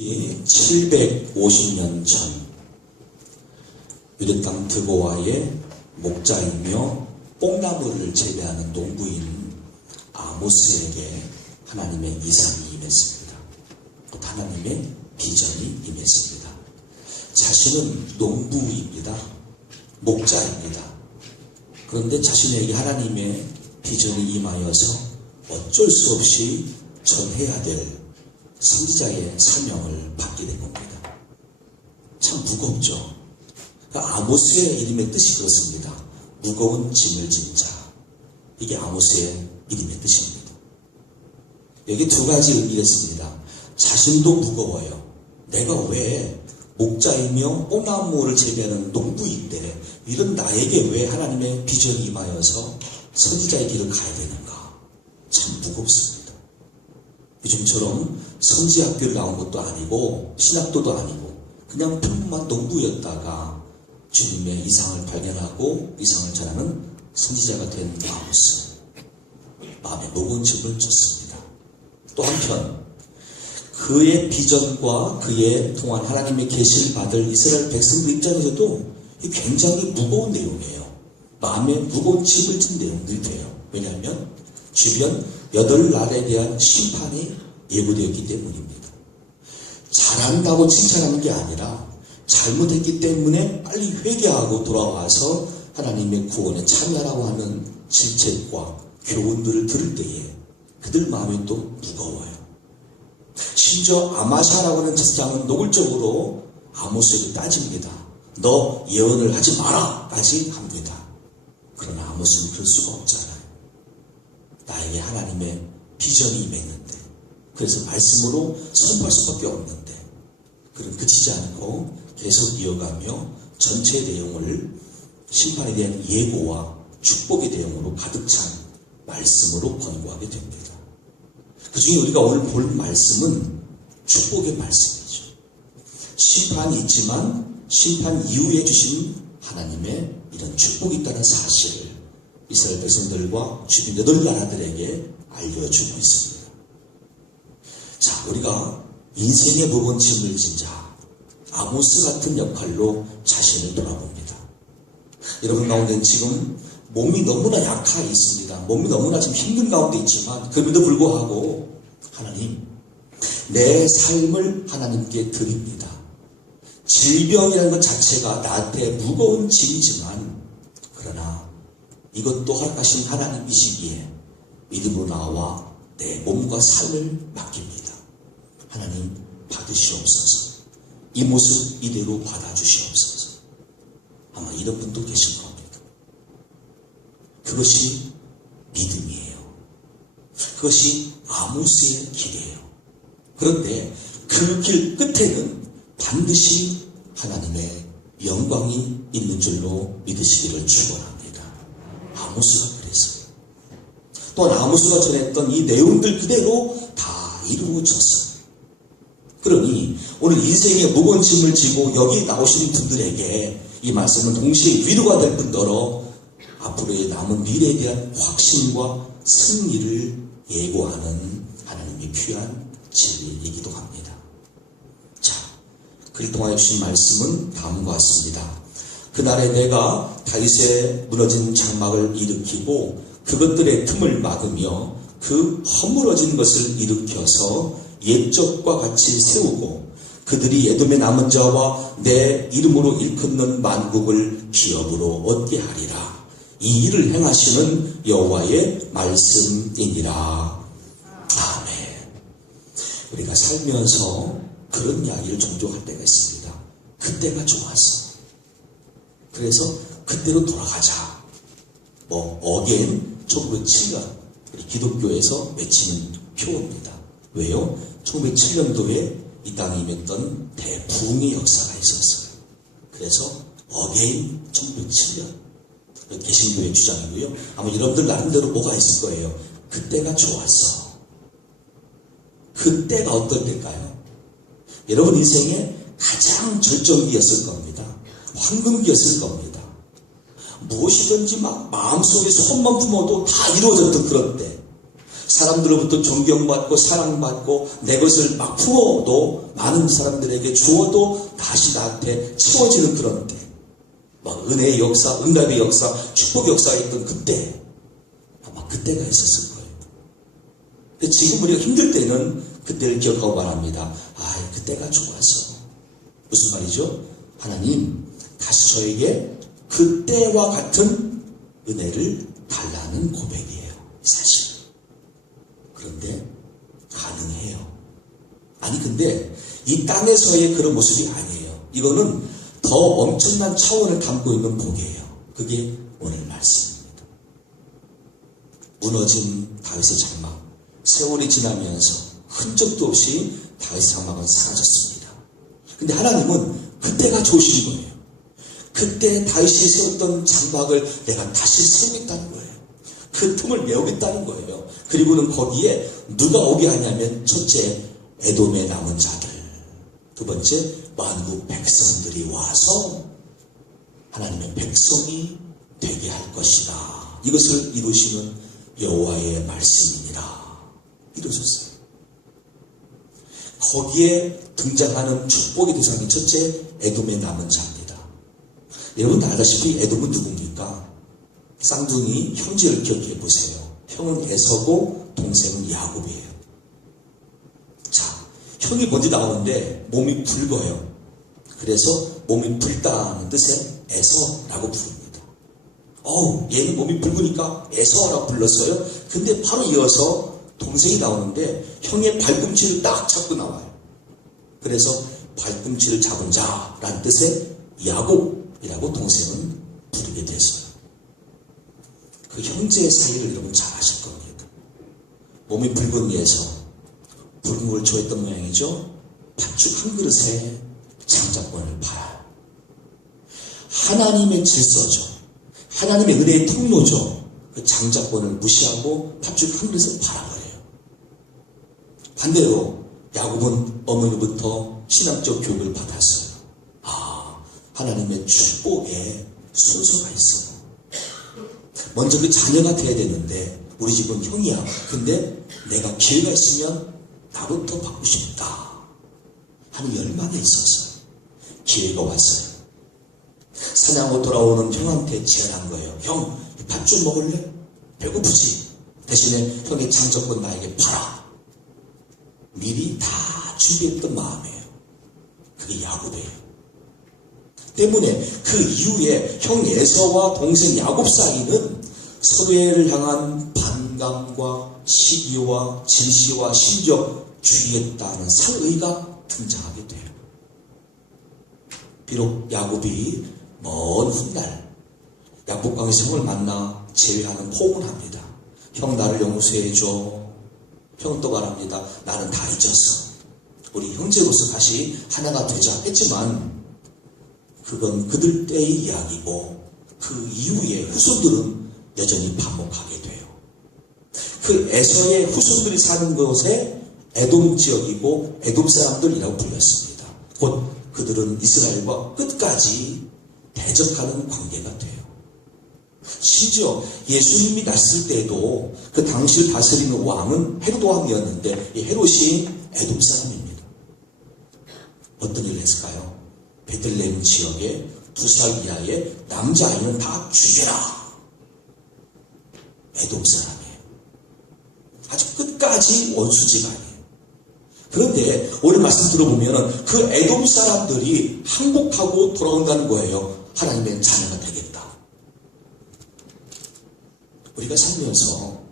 750년 전 유대 땅 드보아의 목자이며 뽕나무를 재배하는 농부인 아모스에게 하나님의 이상이 임했습니다. 또 하나님의 비전이 임했습니다. 자신은 농부입니다. 목자입니다. 그런데 자신에게 하나님의 비전이 임하여서 어쩔 수 없이 전해야 될 선지자의 사명을 받게 된 겁니다. 참 무겁죠. 그러니까 아모스의 이름의 뜻이 그렇습니다. 무거운 짐을 진 자. 이게 아모스의 이름의 뜻입니다. 여기 두 가지 의미가 있습니다. 자신도 무거워요. 내가 왜 목자이며 뽕나무를 재배하는 농부인데 이런 나에게 왜 하나님의 비전이 임하여서 선지자의 길을 가야 되는가. 참 무겁습니다. 요즘처럼 선지학교를 나온 것도 아니고 신학도도 아니고 그냥 평범한 농부였다가 주님의 이상을 발견하고 이상을 전하는 선지자가 된 아모스. 마음에 무거운 짐을 졌습니다. 또 한편 그의 비전과 그의 통한 하나님의 계시를 받을 이스라엘 백성들 입장에서도 굉장히 무거운 내용이에요. 마음에 무거운 짐을 진 내용들이 돼요. 왜냐하면 주변 8나라에 대한 심판이 예고되었기 때문입니다. 잘한다고 칭찬하는 게 아니라 잘못했기 때문에 빨리 회개하고 돌아와서 하나님의 구원에 참여하라고 하는 질책과 교훈들을 들을 때에 그들 마음이 또 무거워요. 심지어 아마샤라고 하는 제사장은 노골적으로 아모스에게 따집니다. 너 예언을 하지 마라! 까지 합니다. 그러나 아모스는 그럴 수가 없잖아요. 나에게 하나님의 비전이 임했는데 그래서 말씀으로 선포할 수밖에 없는데 그는 그치지 않고 계속 이어가며 전체 내용을 심판에 대한 예고와 축복의 내용으로 가득 찬 말씀으로 권고하게 됩니다. 그 중에 우리가 오늘 볼 말씀은 축복의 말씀이죠. 심판이 있지만 심판 이후에 주신 하나님의 이런 축복이 있다는 사실을 이스라엘 백성들과 주변 8나라들에게 알려주고 있습니다. 자, 우리가 인생의 무거운 짐을 진 자, 아모스 같은 역할로 자신을 돌아봅니다. 여러분 가운데는 지금 몸이 너무나 약하 있습니다. 몸이 너무나 지금 힘든 가운데 있지만 그럼에도 불구하고 하나님, 내 삶을 하나님께 드립니다. 질병이라는 것 자체가 나한테 무거운 짐이지만 그러나 이것도 허락하신 하나님이시기에 믿음으로 나와 내 몸과 삶을 맡깁니다. 하나님 받으시옵소서. 이 모습 이대로 받아주시옵소서. 아마 이런 분도 계실 겁니다. 그것이 믿음이에요. 그것이 아모스의 길이에요. 그런데 그 길 끝에는 반드시 하나님의 영광이 있는 줄로 믿으시기를 축원합니다. 아모스가 그랬어요. 또한 아모스가 전했던 이 내용들 그대로 다 이루어졌어요. 그러니 오늘 인생의 무거운 짐을 지고 여기 나오시는 분들에게 이 말씀은 동시에 위로가 될 뿐더러 앞으로의 남은 미래에 대한 확신과 승리를 예고하는 하나님이 필요한 진리이기도 합니다. 자, 그를 통하여 주신 말씀은 다음과 같습니다. 그날에 내가 다윗의 무너진 장막을 일으키고 그것들의 틈을 막으며 그 허물어진 것을 일으켜서 옛적과 같이 세우고 그들이 에돔의 남은 자와 내 이름으로 일컫는 만국을 기업으로 얻게 하리라. 이 일을 행하시는 여호와의 말씀이니라. 아멘. 우리가 살면서 그런 이야기를 종종 할 때가 있습니다. 그때가 좋았어. 그래서 그때로 돌아가자. 어게인 1907년 우리 기독교에서 외치는 표어입니다. 왜요? 1907년도에 이 땅에 임했던 대부흥의 역사가 있었어요. 그래서 어게인 1907년 개신교의 주장이고요. 아마 여러분들 나름대로 뭐가 있을 거예요. 그때가 좋았어. 그때가 어떤 때일까요? 여러분 인생의 가장 절정기였을 겁니다. 황금기였을 겁니다. 무엇이든지 막 마음속에 손만 품어도 다 이루어졌던 그런 때, 사람들로부터 존경받고 사랑받고 내 것을 막 부어도 많은 사람들에게 주어도 다시 나한테 채워지는 그런 때, 막 은혜의 역사, 응답의 역사, 축복의 역사가 있던 그때, 아마 그때가 있었을 거예요. 근데 지금 우리가 힘들 때는 그때를 기억하고 말합니다. 아, 그때가 좋아서. 무슨 말이죠? 하나님, 다시 저에게 그때와 같은 은혜를 달라는 고백이에요. 사실. 그런데 가능해요. 아니 근데 이 땅에서의 그런 모습이 아니에요. 이거는 더 엄청난 차원을 담고 있는 복이에요. 그게 오늘 말씀입니다. 무너진 다윗의 장막, 세월이 지나면서 흔적도 없이 다윗의 장막은 사라졌습니다. 근데 하나님은 그때가 좋으신 거예요. 그때 다윗이 세웠던 장막을 내가 다시 세우겠다는 거예요. 그 틈을 메우겠다는 거예요. 그리고는 거기에 누가 오게 하냐면 첫째, 에돔의 남은 자들, 두 번째, 만국 백성들이 와서 하나님의 백성이 되게 할 것이다. 이것을 이루시는 여호와의 말씀이니라. 이루셨어요. 거기에 등장하는 축복의 대상이 첫째, 에돔의 남은 자입니다. 여러분 다 알다시피 에돔은 누굽니까? 쌍둥이 형제를 기억해 보세요. 형은 에서고 동생은 야곱이에요. 자, 형이 먼저 나오는데 몸이 붉어요. 그래서 몸이 붉다는 뜻의 에서라고 부릅니다. 얘는 몸이 붉으니까 에서라고 불렀어요. 근데 바로 이어서 동생이 나오는데 형의 발꿈치를 딱 잡고 나와요. 그래서 발꿈치를 잡은 자라는 뜻의 야곱이라고 동생은 부르게 됐어요. 그 형제의 사이를 여러분 잘 아실 겁니다. 몸이 붉은 위에서 붉은 걸 좋아했던 모양이죠. 팥죽 한 그릇에 장작권을 팔아요. 하나님의 질서죠. 하나님의 은혜의 통로죠. 그 장작권을 무시하고 팥죽 한 그릇을 팔아버려요. 반대로 야곱은 어머니부터 신앙적 교육을 받았어요. 하나님의 축복에 순서가 있어요. 먼저 그 자녀가 돼야 되는데 우리 집은 형이야. 근데 내가 기회가 있으면 나부터 받고 싶다 하는 열망이 있어서 기회가 왔어요. 사냥하고 돌아오는 형한테 제안한 거예요. 형, 밥 좀 먹을래? 배고프지? 대신에 형의 장작권 나에게 팔아. 미리 다 준비했던 마음이에요. 그게 야곱이에요. 때문에 그 이후에 형 에서와 동생 야곱 사이는 서로를 향한 반감과 시기와 질시와 심지어 주의했다는 상의가 등장하게 돼요. 비록 야곱이 먼 훗날 약복강에서 형을 만나 제외하는 포문합니다. 형 나를 용서해줘. 형 또 말합니다. 나는 다 잊었어. 우리 형제로서 다시 하나가 되자 했지만 그건 그들 때의 이야기고 그 이후에 후손들은 여전히 반복하게 돼요. 그 에서의 후손들이 사는 곳에 에돔 지역이고 에돔 사람들이라고 불렸습니다. 곧 그들은 이스라엘과 끝까지 대적하는 관계가 돼요. 심지어 예수님이 났을 때도 그 당시를 다스리는 왕은 헤롯 왕이었는데 이 헤롯이 에돔 사람입니다. 어떤 일을 했을까요? 베들레헴 지역에 2살 이하의 남자아이는 다 죽여라. 에돔 사람이에요. 아주 끝까지 원수지간이에요. 그런데 오늘 말씀 들어보면 그 에돔 사람들이 항복하고 돌아온다는 거예요. 하나님의 자녀가 되겠다. 우리가 살면서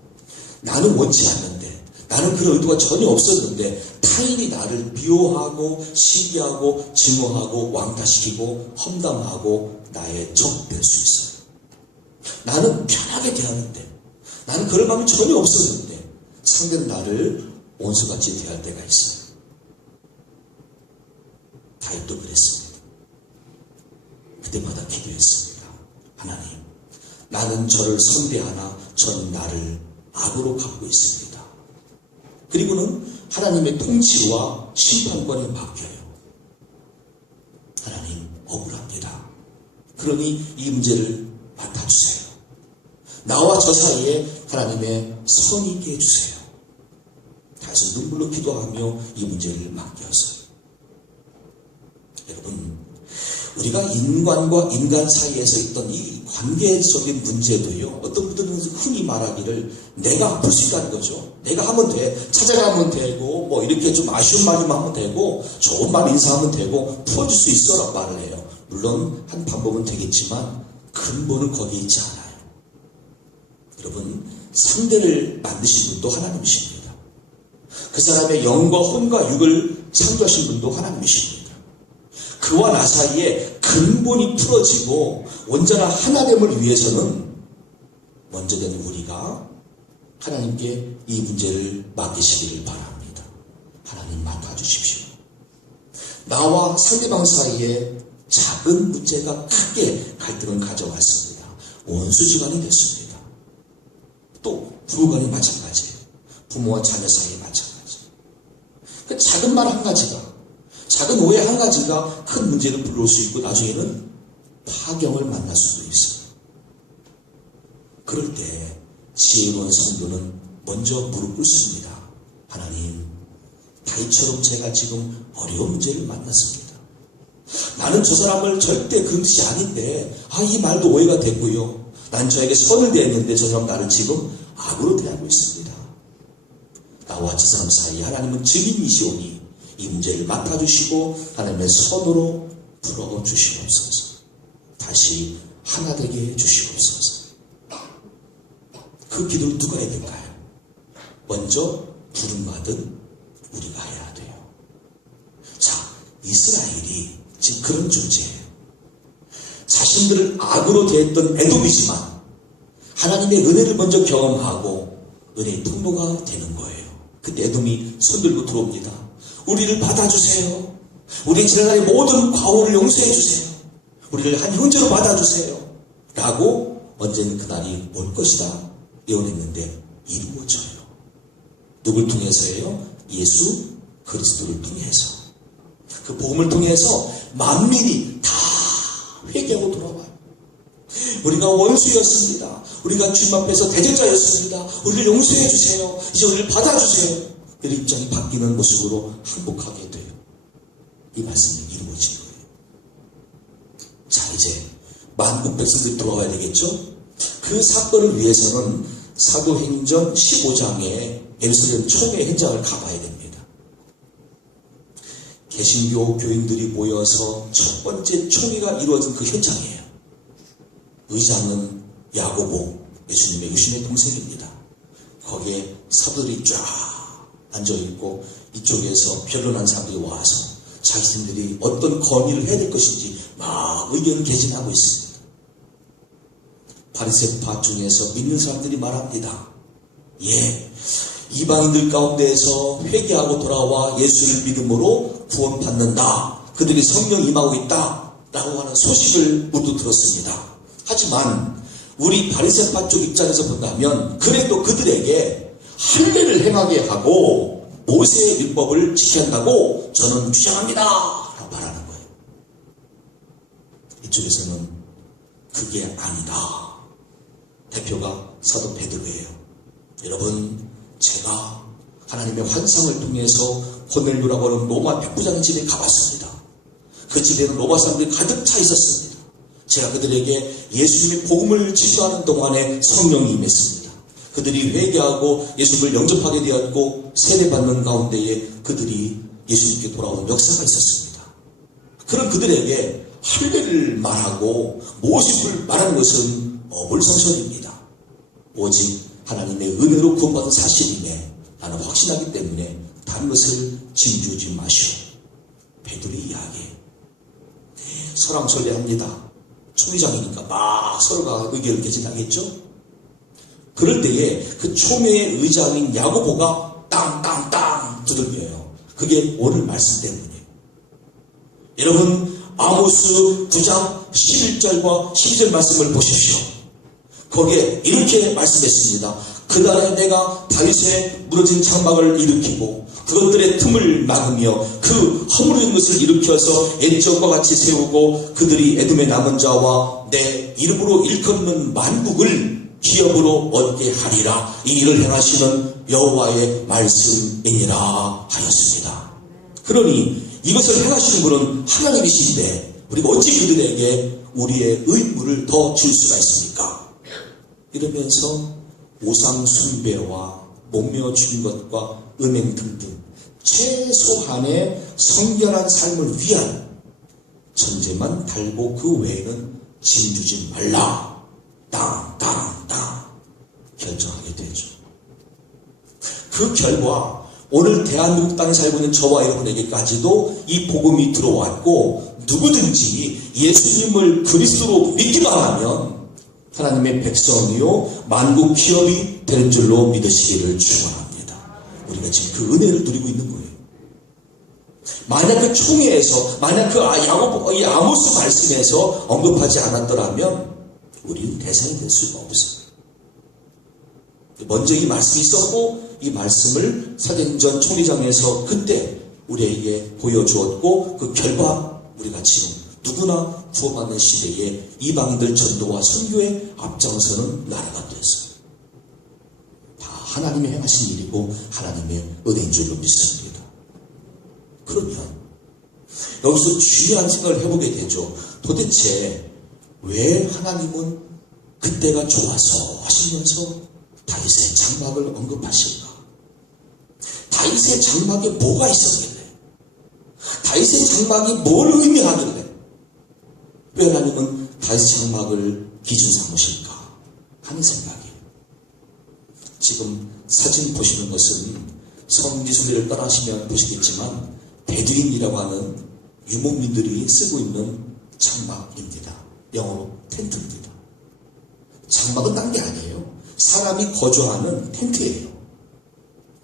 나는 원치 않는데, 나는 그런 의도가 전혀 없었는데 타인이 나를 미워하고 시기하고 증오하고 왕따시키고 험담하고 나의 적 될 수 있어요. 나는 편하게 대하는데, 나는 그런 마음이 전혀 없었는데 상대는 나를 원수같이 대할 때가 있어요. 다윗도 그랬습니다. 그때마다 기도했습니다. 하나님, 나는 저를 선대하나 전 나를 악으로 갚고 있습니다. 그리고는 하나님의 통치와 심판권에 맡겨요. 하나님, 억울합니다. 그러니 이 문제를 맡아주세요. 나와 저 사이에 하나님의 선이 있게 해주세요. 그래서 눈물로 기도하며 이 문제를 맡겼어요. 여러분, 우리가 인간과 인간 사이에서 있던 이 관계적인 문제도요, 어떤 분들은 흔히 말하기를 내가 아플 수 있다는 거죠. 내가 하면 돼. 찾아가면 되고, 뭐 이렇게 좀 아쉬운 말만 하면 되고, 좋은 말 인사하면 되고, 풀어줄 수 있어 라고 말을 해요. 물론 한 방법은 되겠지만 근본은 거기에 있지 않아요. 여러분, 상대를 만드신 분도 하나님이십니다. 그 사람의 영과 혼과 육을 창조하신 분도 하나님이십니다. 그와 나 사이에 근본이 풀어지고 온전한 하나됨을 위해서는 먼저 된 우리가 하나님께 이 문제를 맡기시기를 바랍니다. 하나님 맡아주십시오. 나와 상대방 사이에 작은 문제가 크게 갈등을 가져왔습니다. 원수지간이 됐습니다. 또 부부간이 마찬가지예요. 부모와 자녀 사이에 마찬가지. 그 작은 말 한 가지가, 작은 오해 한 가지가 큰 문제를 불러올 수 있고 나중에는 파경을 만날 수도 있어요. 그럴 때 지혜로운 성도는 먼저 무릎 꿇습니다. 하나님, 다윗처럼 제가 지금 어려운 문제를 만났습니다. 나는 저 사람을 절대 그런 뜻이 아닌데, 이 말도 오해가 됐고요. 난 저에게 선을 대했는데 저 사람 나를 지금 악으로 대하고 있습니다. 나와 저 사람 사이에 하나님은 증인이시오니 이 문제를 맡아주시고 하나님의 선으로 풀어주시옵소서. 다시 하나 되게 해주시옵소서. 그 기도를 누가 해야 될까요? 먼저 부름받은 우리가 해야 돼요. 자, 이스라엘이 지금 그런 존재예요. 자신들을 악으로 대했던 에돔이지만 하나님의 은혜를 먼저 경험하고 은혜의 통로가 되는 거예요. 그때 에돔이 손 들고 들어옵니다. 우리를 받아주세요. 우리의 지난날의 모든 과오를 용서해 주세요. 우리를 한 형제로 받아주세요. 라고 언제는 그날이 올 것이다 예언했는데 이루어져요. 누굴 통해서예요? 예수 그리스도를 통해서. 그 복음을 통해서 만민이 다 회개하고 돌아와요. 우리가 원수였습니다. 우리가 주님 앞에서 대적자였습니다. 우리를 용서해 주세요. 이제 우리를 받아주세요. 그 입장이 바뀌는 모습으로 행복하게 돼요. 이 말씀이 이루어진 거예요. 자, 이제 만국 백성들이 돌아와야 되겠죠? 그 사건을 위해서는 사도행전 15장에 예루살렘 총회 현장을 가봐야 됩니다. 개신교 교인들이 모여서 첫 번째 총회가 이루어진 그 현장이에요. 의장은 야고보, 예수님의 유신의 동생입니다. 거기에 사도들이 쫙 앉아있고 이쪽에서 변론한 사람들이 와서 자신들이 어떤 건의를 해야 될 것인지 막 의견을 개진하고 있습니다. 바리새파 중에서 믿는 사람들이 말합니다. 이방인들 가운데에서 회개하고 돌아와 예수를 믿음으로 구원받는다. 그들이 성령 임하고 있다. 라고 하는 소식을 모두 들었습니다. 하지만 우리 바리새파 쪽 입장에서 본다면 그래도 그들에게 할례를 행하게 하고 모세의 율법을 지켜야 한다고 저는 주장합니다. 라고 말하는 거예요. 이쪽에서는 그게 아니다. 대표가 사도 베드로예요. 여러분, 제가 하나님의 환상을 통해서 고넬료라고 하는 로마 백부장의 집에 가봤습니다. 그 집에는 로마 사람들이 가득 차 있었습니다. 제가 그들에게 예수님의 복음을 지시하는 동안에 성령이 임했습니다. 그들이 회개하고 예수님을 영접하게 되었고 세례받는 가운데에 그들이 예수님께 돌아온 역사가 있었습니다. 그런 그들에게 할례를 말하고 모습을 말하는 것은 어불성설입니다. 오직 하나님의 은혜로 구원받은 사실임에 나는 확신하기 때문에 다른 것을 징조지 마시오. 베드로의 이야기. 설왕설래합니다. 총회장이니까 막 서로가 의견을 개진하겠죠. 그럴 때에 그 총회의 의장인 야고보가 땅땅땅 두들겨요. 그게 오늘 말씀 때문이에요. 여러분, 아모스 9장 11절과 12절 말씀을 보십시오. 거기에 이렇게 말씀했습니다. 그날에 내가 다윗의 무너진 장막을 일으키고 그것들의 틈을 막으며 그 허물어진 것을 일으켜서 옛적과 같이 세우고 그들이 에돔의 남은 자와 내 이름으로 일컫는 만국을 기업으로 얻게 하리라. 이 일을 행하시는 여호와의 말씀이니라 하였습니다. 그러니 이것을 행하시는 분은 하나님이신데 우리가 어찌 그들에게 우리의 의무를 더 줄 수가 있습니까? 이러면서 우상 숭배와 몸매어 죽인 것과 음행 등등 최소한의 성결한 삶을 위한 전제만 달고 그 외에는 짐주지 말라. 땅 결정하게 되죠. 그 결과 오늘 대한민국 땅에 살고 있는 저와 여러분에게까지도 이 복음이 들어왔고 누구든지 예수님을 그리스도로 믿기만 하면 하나님의 백성이요 만국 기업이 되는 줄로 믿으시기를 축원합니다. 우리가 지금 그 은혜를 누리고 있는 거예요. 만약 그 총회에서 만약 그 이 아모스 말씀에서 언급하지 않았더라면 우리는 대상이 될 수가 없어요. 먼저 이 말씀이 있었고 이 말씀을 사도행전 총회장에서 그때 우리에게 보여주었고 그 결과 우리가 지금 누구나 구원받는 시대에 이방인들 전도와 선교에 앞장서는 나라가 됐어요. 다 하나님이 행하신 일이고 하나님의 은혜인 줄로 믿습니다. 그러면 여기서 중요한 생각을 해보게 되죠. 도대체 왜 하나님은 그때가 좋아서 하시면서 다윗의 장막을 언급하실까? 다윗의 장막에 뭐가 있었길래? 다윗의 장막이 뭘 의미하길래? 왜 하나님은 다윗의 장막을 기준 삼으실까? 하는 생각이에요. 지금 사진 보시는 것은 성지순례를 떠나시면 보시겠지만 베두인이라고 하는 유목민들이 쓰고 있는 장막입니다. 영어로 텐트입니다. 장막은 딴 게 아니에요. 사람이 거주하는 텐트예요.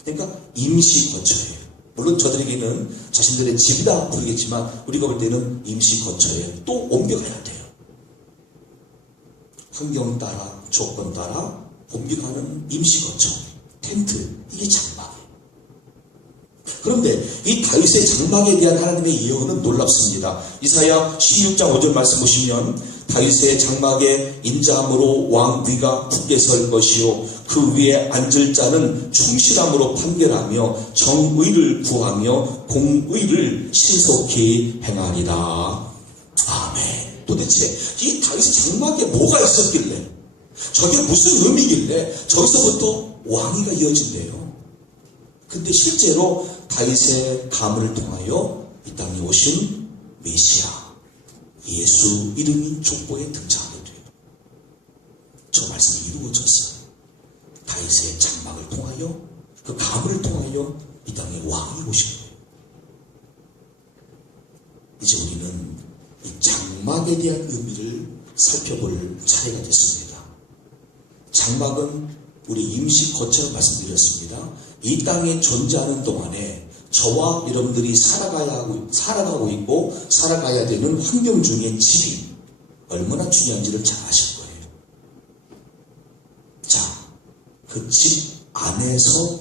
그러니까 임시 거처예요. 물론 저들에게는 자신들의 집이다 부르겠지만 우리가 볼 때는 임시 거처에 또 옮겨가야 돼요. 환경 따라 조건 따라 옮겨가는 임시 거처 텐트, 이게 장막이에요. 그런데 이 다윗의 장막에 대한 하나님의 예언은 놀랍습니다. 이사야 16장 5절 말씀 보시면 다윗의 장막에 인자함으로 왕위가 굳게 설 것이요 그 위에 앉을 자는 충실함으로 판결하며 정의를 구하며 공의를 신속히 행하리라. 아멘. 도대체 이 다윗의 장막에 뭐가 있었길래, 저게 무슨 의미길래 저기서부터 왕위가 이어진대요. 근데 실제로 다윗의 가문을 통하여 이 땅에 오신 메시아 예수 이름이 족보에 등장하게 돼요. 저 말씀이 이루어졌어요. 다윗의 장막을 통하여 그 가문을 통하여 이 땅에 왕이 오신 거예요. 이제 우리는 이 장막에 대한 의미를 살펴볼 차례가 됐습니다. 장막은 우리 임시 거처를 말씀드렸습니다. 이 땅에 존재하는 동안에 저와 여러분들이 살아가고 있고 살아가야 되는 환경 중에 집이 얼마나 중요한지를 잘 아실 거예요. 자, 그 집 안에서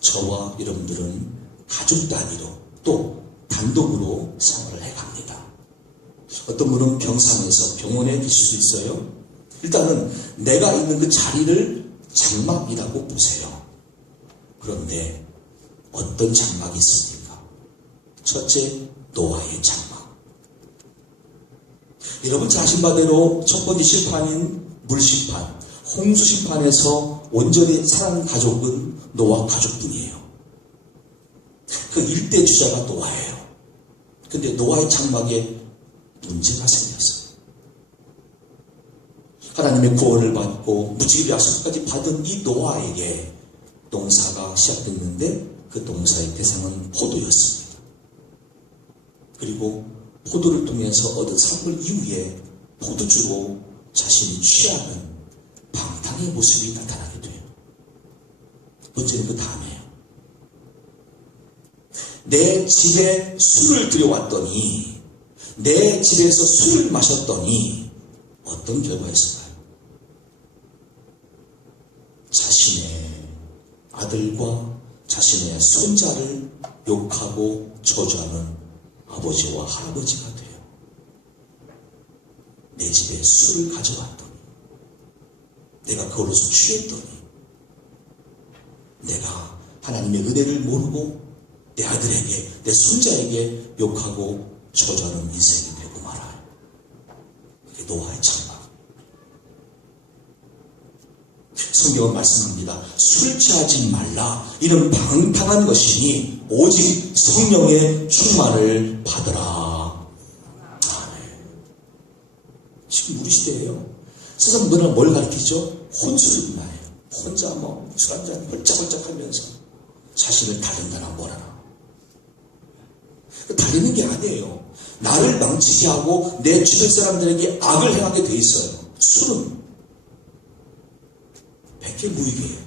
저와 여러분들은 가족 단위로 또 단독으로 생활을 해갑니다. 어떤 분은 병상에서 병원에 계실 수 있어요. 일단은 내가 있는 그 자리를 장막이라고 보세요. 그런데 어떤 장막이 있습니까? 첫째, 노아의 장막. 여러분 잘 아신 바대로 첫 번째 심판인 물심판, 홍수심판에서 온전히 살아난 가족은 노아 가족뿐이에요. 그 일대 주자가 노아예요. 근데 노아의 장막에 문제가 생겼어요. 하나님의 구원을 받고 무지개 약속까지 받은 이 노아에게 농사가 시작됐는데 그 농사의 대상은 포도였습니다. 그리고 포도를 통해서 얻은 산물 이후에 포도주로 자신이 취하는 방탕의 모습이 나타나게 돼요. 문제는 그 다음에요. 내 집에 술을 들여왔더니, 내 집에서 술을 마셨더니 어떤 결과였을까요? 자신의 아들과 자신의 손자를 욕하고 저주하는 아버지와 할아버지가 돼요. 내 집에 술을 가져왔더니, 내가 그걸로서 취했더니 내가 하나님의 은혜를 모르고 내 아들에게, 내 손자에게 욕하고 저주하는 인생이 되고 말아요. 이게 노아의 장막. 성경은 말씀합니다. 술 취하지 말라. 이는 방탕한 것이니 오직 성령의 충만을 받으라. 아멘. 지금 우리 시대예요. 세상 문화는 뭘 가르치죠? 혼술 문화예요. 혼자 술 한잔 헐짝헐짝 하면서 자신을 달린다나 뭐라나. 달리는 게 아니에요. 나를 망치게 하고 내 주변 사람들에게 악을 행하게 돼 있어요. 술은 백해무익이에요.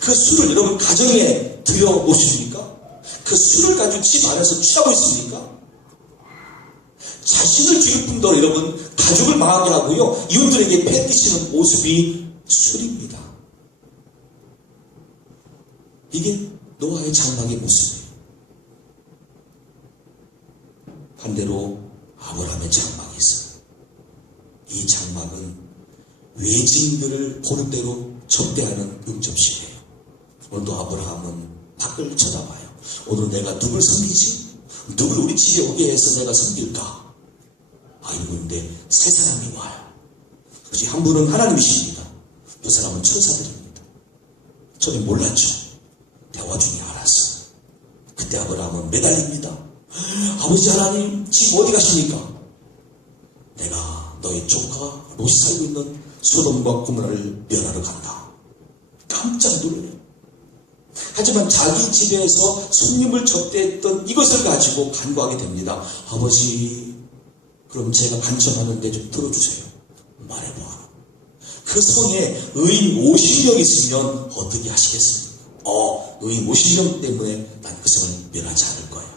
그 술을 여러분 가정에 들여오십니까? 그 술을 가지고 집 안에서 취하고 있습니까? 자신을 죽일 뿐더러 여러분 가족을 망하게 하고요, 이웃들에게 패끼치는 모습이 술입니다. 이게 노아의 장막의 모습이에요. 반대로 아브라함의 장막이 있어요. 이 장막은 외진들을 보는 대로 접대하는 응접실이에요. 오늘도 아브라함은 밖을 쳐다봐요. 오늘 내가 누굴 섬기지? 누굴 우리 집에 오게 해서 내가 섬길까? 이러고 있는데 세 사람이 와요. 그지? 한 분은 하나님이십니다. 두 사람은 천사들입니다. 저는 몰랐죠. 대화 중에 알았어요. 그때 아브라함은 매달립니다. 아버지 하나님, 지금 어디 가십니까? 내가 너희 조카 롯이 살고 있는 소돔과 고모라를 멸하러 간다. 깜짝 놀라요. 하지만 자기 집에서 손님을 접대했던 이것을 가지고 간구하게 됩니다. 아버지, 그럼 제가 간청하는데 좀 들어주세요. 말해봐. 그 성에 의인 50명 있으면 어떻게 하시겠습니까? 의인 50명 때문에 난 그 성을 멸하지 않을 거야.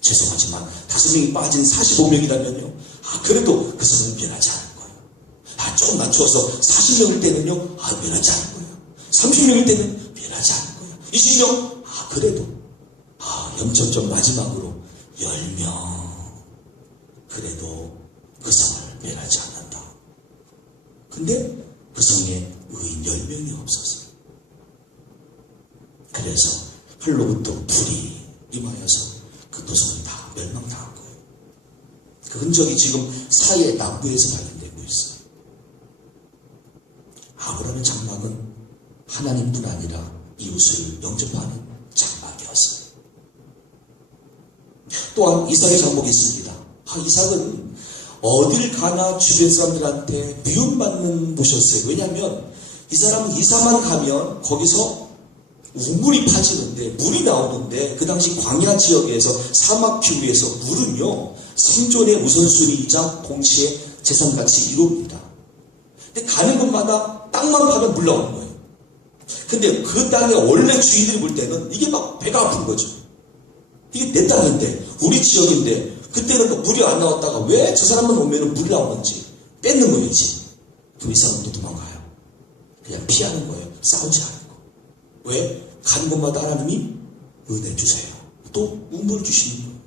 죄송하지만 5명이 빠진 45명이라면요. 그래도 그 성을 멸하지 않을 거예요. 조금 낮추어서 40명일 때는요. 멸하지 않을 거예요. 30명일 때는 멸하지 않을 거예요. 20명? 그래도 영점점 마지막으로 10명. 그래도 그 성을 멸하지 않는다. 근데 그 성에 의인 10명이 없었어요. 그래서 하늘로부터 불이 임하여서 그 도성이 다 멸망당한 거예요. 그 흔적이 지금 사해 남부에서 발견되고 있어요. 아브라함의 장막은 하나님뿐 아니라 이웃을 영접하는 장막이었어요. 또한 이삭의 장막이 있습니다. 이삭은 어딜 가나 주변 사람들한테 미움받는 곳이었어요. 왜냐하면 이 사람은 이사만 가면 거기서 우물이 파지는데, 물이 나오는데, 그 당시 광야 지역에서 사막 기후에서 물은요 생존의 우선순위이자 동시에 재산같이 이룹니다. 근데 가는 곳마다 땅만 파면 물 나오는 거예요. 근데 그 땅의 원래 주인들이 볼 때는 이게 막 배가 아픈 거죠. 이게 내 땅인데, 우리 지역인데, 그때는 물이 안 나왔다가 왜 저 사람만 오면 물이 나오는지 뺏는 거였지. 그럼 이 사람도 도망가요. 그냥 피하는 거예요. 싸우지 않고. 왜? 가는 곳마다 하나님이 은혜 주세요. 또 우물 주시는 거예요.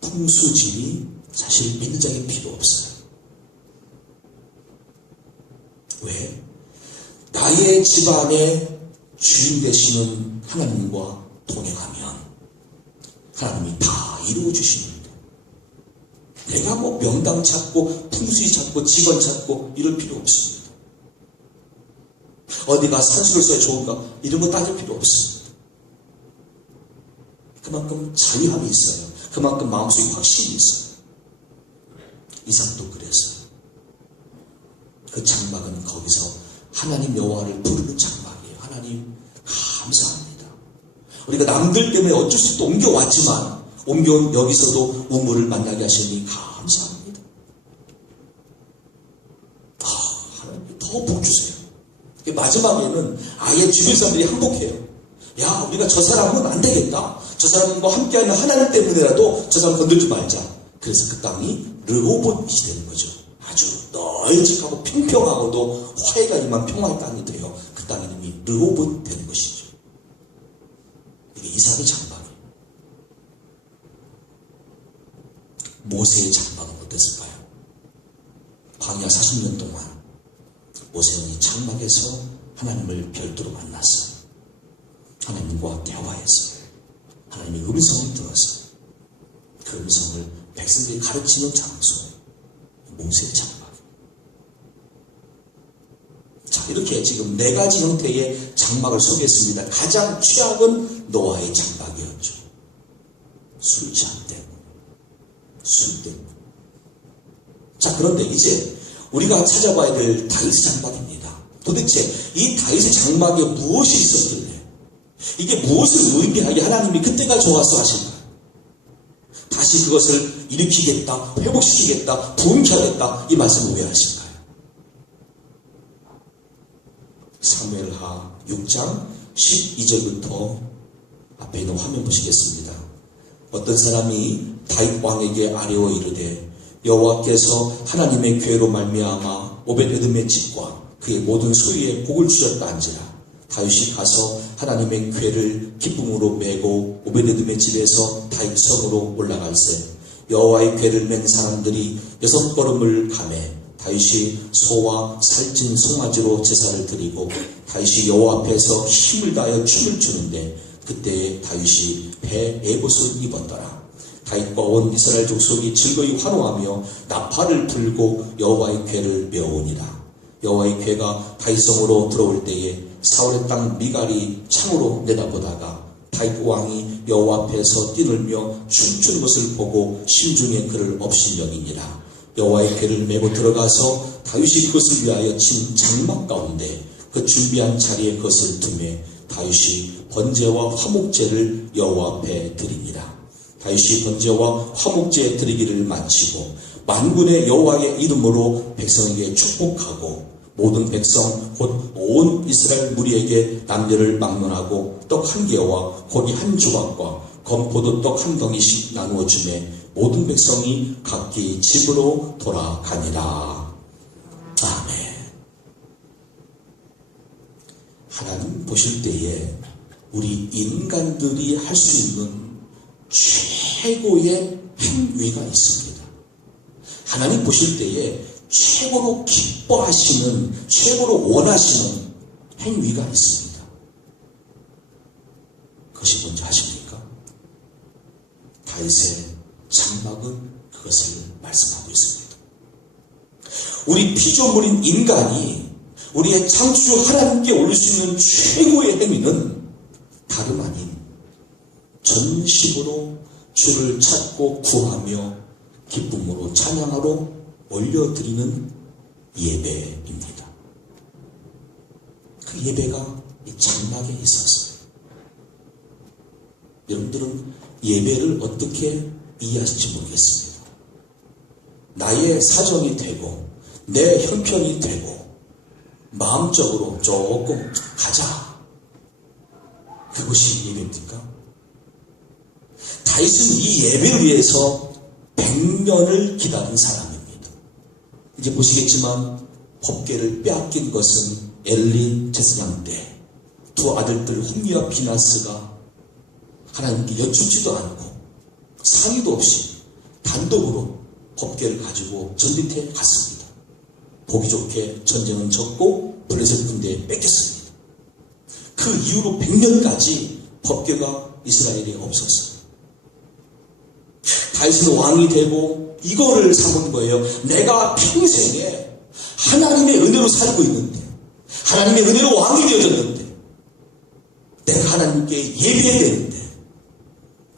풍수지리 사실 믿는 자에게 필요 없어요. 왜? 나의 집안의 주인 되시는 하나님과 동행하면 하나님이 다 이루어 주시는데, 내가 명당 찾고 풍수지 찾고 직원 찾고 이럴 필요 없습니다. 어디가 산수를 써야 좋은가 이런 거 따질 필요 없습니다. 그만큼 자유함이 있어요. 그만큼 마음속에 확신이 있어요. 이삭도 그래서 그 장막은 거기서 하나님 여호와를 부르는 장막이에요. 하나님 감사합니다. 우리가 남들 때문에 어쩔 수 없이 또 옮겨왔지만 옮겨온 여기서도 우물을 만나게 하시니 감사합니다. 하나님 더 복 주세요. 마지막에는 아예 주변 사람들이 항복해요. 야, 우리가 저 사람은 안 되겠다. 저 사람과 함께하는 하나님 때문에라도 저 사람 건들지 말자. 그래서 그 땅이 르호봇이 되는 거죠. 아주 널찍하고 평평하고도 화해가 임한 평화의 땅이 돼요. 그 땅이 이름이 르호봇 되는 것이죠. 이게 이삭의 장막이에요. 모세의 장막은 어땠을까요? 광야 40년 동안 오세훈이 장막에서 하나님을 별도로 만나서 하나님과 대화해서 하나님의 음성을 들어서 그 음성을 백성들이 가르치는 장소, 모세의 장막. 자, 이렇게 지금 4가지 형태의 장막을 소개했습니다. 가장 최악은 노아의 장막이었죠. 술 취한대고, 술대고. 자, 그런데 이제 우리가 찾아봐야 될 다윗의 장막입니다. 도대체 이 다윗의 장막에 무엇이 있었길래, 이게 무엇을 의미하게 하나님이 그때가 좋아서 하실까요? 다시 그것을 일으키겠다, 회복시키겠다, 부흥케 하겠다, 이 말씀을 왜 하실까요? 사무엘하 6장 12절부터 앞에 있는 화면 보시겠습니다. 어떤 사람이 다윗 왕에게 아뢰어 이르되 여호와께서 하나님의 괴로 말미암아 오벳에돔의 집과 그의 모든 소유에 복을 주셨다 한지라. 다윗이 가서 하나님의 궤를 기쁨으로 메고 오벳에돔의 집에서 다윗 성으로 올라갈새 여호와의 궤를 맨 사람들이 6걸음을 가매 다윗이 소와 살찐 송아지로 제사를 드리고 다윗이 여호와 앞에서 힘을 다하여 춤을 추는데 그때 다윗이 배 에봇을 입었더라. 다윗과 온 이스라엘 족속이 즐거이 환호하며 나팔을 불고 여호와의 궤를 메우니라. 여호와의 궤가 다윗성으로 들어올 때에 사울의 땅 미갈이 창으로 내다보다가 다윗 왕이 여호와 앞에서 뛰놀며 춤추는 것을 보고 심중에 그를 업신여기니라. 여호와의 궤를 메고 들어가서 다윗이 그것을 위하여 친 장막 가운데 그 준비한 자리에 그것을 두매 다윗이 번제와 화목제를 여호와 앞에 드리니라. 다윗이 번제와 화목제 드리기를 마치고 만군의 여호와의 이름으로 백성에게 축복하고 모든 백성 곧 온 이스라엘 무리에게 남녀를 막론하고 떡 1개와 고기 1조각과 건포도떡 1덩이씩 나누어 주매 모든 백성이 각기 집으로 돌아가니라. 아멘. 하나님 보실 때에 우리 인간들이 할 수 있는 최고의 행위가 있습니다. 하나님 보실 때에 최고로 기뻐하시는, 최고로 원하시는 행위가 있습니다. 그것이 뭔지 아십니까? 다윗의 장막은 그것을 말씀하고 있습니다. 우리 피조물인 인간이 우리의 창조주 하나님께 올릴 수 있는 최고의 행위는 다름 아닌 전심으로 주를 찾고 구하며 기쁨으로 찬양하러 올려드리는 예배입니다. 그 예배가 이 장막에 있었어요. 여러분들은 예배를 어떻게 이해하실지 모르겠습니다. 나의 사정이 되고 내 형편이 되고 마음적으로 조금 가자, 그것이 예배입니까? 다윗은 이 예배를 위해서 100년을 기다린 사람입니다. 이제 보시겠지만 법궤를 빼앗긴 것은 엘리 제사장 때 두 아들들 홈리와 비나스가 하나님께 여쭙지도 않고 상의도 없이 단독으로 법궤를 가지고 전빗에 갔습니다. 보기 좋게 전쟁은 졌고 블레셋 군대에 뺏겼습니다. 그 이후로 100년까지 법궤가 이스라엘에 없었어요. 다윗은 왕이 되고 이거를 삼은 거예요. 내가 평생에 하나님의 은혜로 살고 있는데, 하나님의 은혜로 왕이 되어졌는데, 내가 하나님께 예배해야 되는데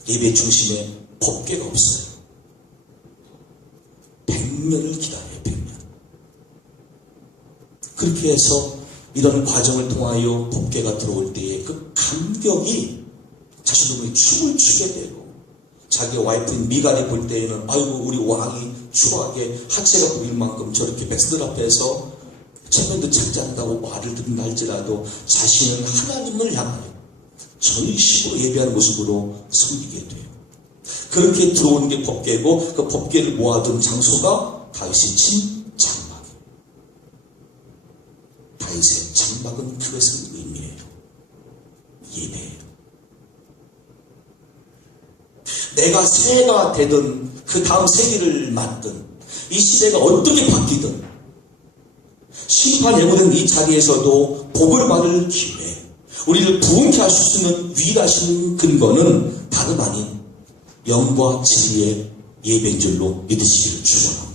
예배 중심에 법궤가 없어요. 100년을 기다려요. 100년. 그렇게 해서 이런 과정을 통하여 법궤가 들어올 때에 그 감격이 자신도 춤을 추게 되고, 자기 와이프인 미갈이 볼 때에는 아이고 우리 왕이 추하게 하체가 보일 만큼 저렇게 백성들 앞에서 체면도 찾지 않는다고 말을 듣는다 할지라도 자신은 하나님을 향하여 전심으로 예배하는 모습으로 섬기게 돼요. 그렇게 들어오는 게 법궤고 그 법궤를 모아둔 장소가 다윗이 친 장막이에요. 다윗의 장막은 그것을 의미해요. 예배예요. 내가 새가 되든 그 다음 세기를 맞든 이 시대가 어떻게 바뀌든 심판 예고된 이 자리에서도 복을 받을 기회, 우리를 부흥케 하실 수 있는 위대하신 근거는 다름 아닌 영과 진리의 예배인 줄로 믿으시기를 축원합니다.